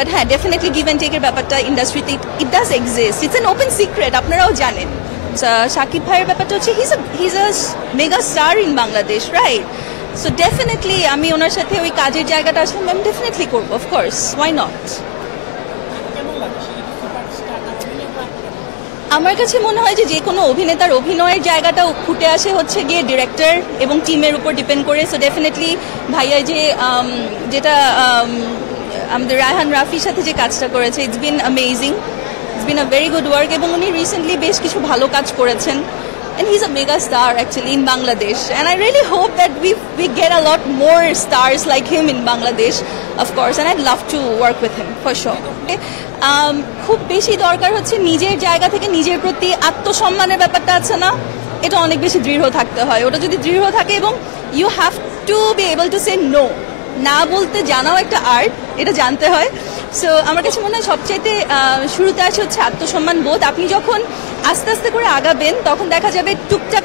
But হ্যাঁ, definitely give and take এর ব্যাপারটা ইন্ডাস্ট্রিতে it does exist. It's an open secret. আপনারাও জানেন। শাকিব ভাইয়ের ব্যাপারটা হচ্ছে he's a mega star in Bangladesh, right? So definitely আমি ওনার সাথে ওই কাজের জায়গাটা আসলে আমি definitely করব, of course. Why not? আমার কাছে মনে হয় যে কোনো অভিনেতার অভিনয়ের জায়গাটা ফুটে আসে হচ্ছে গিয়ে ডিরেক্টর এবং টিমের উপর ডিপেন্ড করে। সো ডেফিনেটলি ভাইয়া যেটা আমাদের রায়হান রাফির সাথে যে কাজটা করেছে, it's been amazing, it's been a very good work এবং উনি রিসেন্টলি বেশ কিছু ভালো কাজ করেছেন। And he's a mega star actually in Bangladesh, and I really hope that we get a lot more stars like him in Bangladesh, of course, and I'd love to work with him for sure. খুব বেশি দরকার হচ্ছে নিজের জায়গা থেকে নিজের প্রতি আত্মসম্মানের ব্যাপারটা আছে না, এটা অনেক বেশি দৃঢ় থাকতে হয়। ওটা যদি দৃঢ় থাকে এবং you have to be able to say no, না বলতে জানাও একটা আর্ট, এটা জানতে হয়। সো আমার কাছে মনে হয় সবচাইতে শুরুতে আসে হচ্ছে আত্মসম্মান বোধ। আপনি যখন আস্তে আস্তে করে আগাবেন তখন দেখা যাবে টুকটাক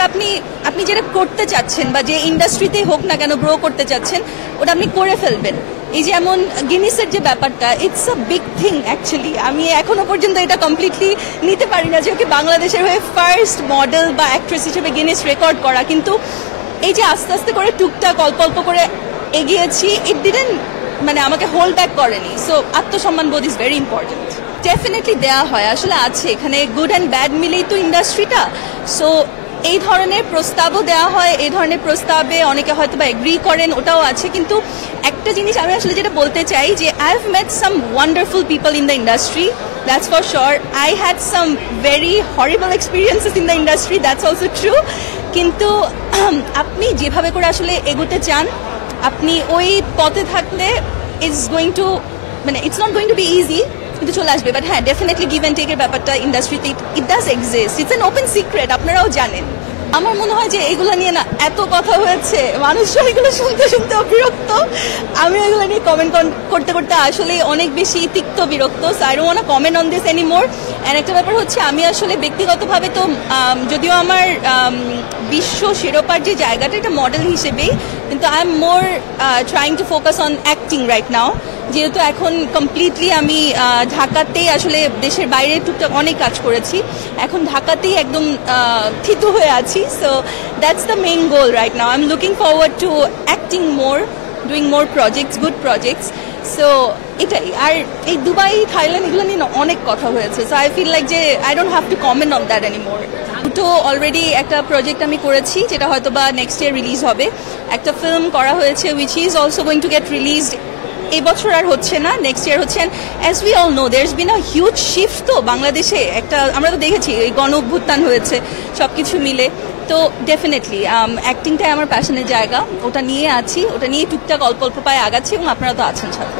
আপনি যেটা করতে চাচ্ছেন বা যে ইন্ডাস্ট্রিতে হোক না কেন গ্রো করতে চাচ্ছেন ওটা আপনি করে ফেলবেন। এই যেমন গিনিসের যে ব্যাপারটা, it's a big thing actually. আমি এখনো পর্যন্ত এটা কমপ্লিটলি নিতে পারি না যে ওকে বাংলাদেশের হয়ে ফার্স্ট মডেল বা অ্যাক্ট্রেস হিসেবে গিনিস রেকর্ড করা, কিন্তু এই যে আস্তে আস্তে করে টুকটাক অল্প অল্প করে এগিয়েছি, ইট ডিডন্ট মানে আমাকে হোল্ড ব্যাক করেনি। সো আত্মসম্মান বোধ ইজ ভেরি ইম্পর্টেন্ট। ডেফিনেটলি দেওয়া হয়, আসলে আছে এখানে গুড অ্যান্ড ব্যাড মিলেই তো ইন্ডাস্ট্রিটা। সো এই ধরনের প্রস্তাবও দেওয়া হয়, এই ধরনের প্রস্তাবে অনেকে হয়তো বা এগ্রি করেন, ওটাও আছে। কিন্তু একটা জিনিস আমি আসলে যেটা বলতে চাই যে I have mate some wonderful people in the industry, that's for sure. I had some very horrible experiences in the industry, that's also true. কিন্তু আপনি যেভাবে করে আসলে এগোতে চান, আপনি ওই পথে থাকলে it's not going to be easy, কিন্তু চলে আসবে। বাট হ্যাঁ, ডেফিনেটলি গিভ অ্যান্ড টেকের ব্যাপারটা ইন্ডাস্ট্রিতে it does exist. It's an open secret, আপনারাও জানেন। আমার মনে হয় যে এগুলো নিয়ে না এত কথা হয়েছে, মানুষজন এগুলো শুনতে শুনতে বিরক্ত। আমি এগুলো নিয়ে কমেন্ট করতে করতে আসলে অনেক বেশি তিক্ত বিরক্ত। So I don't want to comment on this anymore. And একটা ব্যাপার হচ্ছে, আমি আসলে ব্যক্তিগতভাবে তো যদিও আমার বিশ্ব শিরোপার যে জায়গাটা এটা মডেল হিসেবেই, কিন্তু I am more trying to focus on acting right now. যেহেতু এখন কমপ্লিটলি আমি ঢাকাতেই আসলে দেশের বাইরে টুকটাক অনেক কাজ করেছি, এখন ঢাকাতেই একদম থিতু হয়ে আছি। So that's the main goal right now. I am looking forward to acting more, doing more projects, good projects. So এটাই। আর এই দুবাই, থাইল্যান্ড এগুলো নিয়ে অনেক কথা হয়েছে। সো আই ফিল লাইক যে I don't have to comment on that anymore. দুটো already একটা প্রজেক্ট আমি করেছি যেটা হয়তো বা নেক্সট ইয়ার রিলিজ হবে। একটা ফিল্ম করা হয়েছে which is also going to get released এই বছর, আর হচ্ছে না, নেক্সট ইয়ার হচ্ছে। And as we all know there is been a huge shift তো বাংলাদেশে। আমরা তো দেখেছি এই গণ অভ্যুত্থান হয়েছে, সব কিছু মিলে। তো ডেফিনেটলি অ্যাক্টিংটাই আমার প্যাশনের জায়গা, ওটা নিয়ে আছি, ওটা নিয়ে টুকটাক অল্প অল্প পায়ে আগাচ্ছি এবং আপনারা তো আছেন সাথে।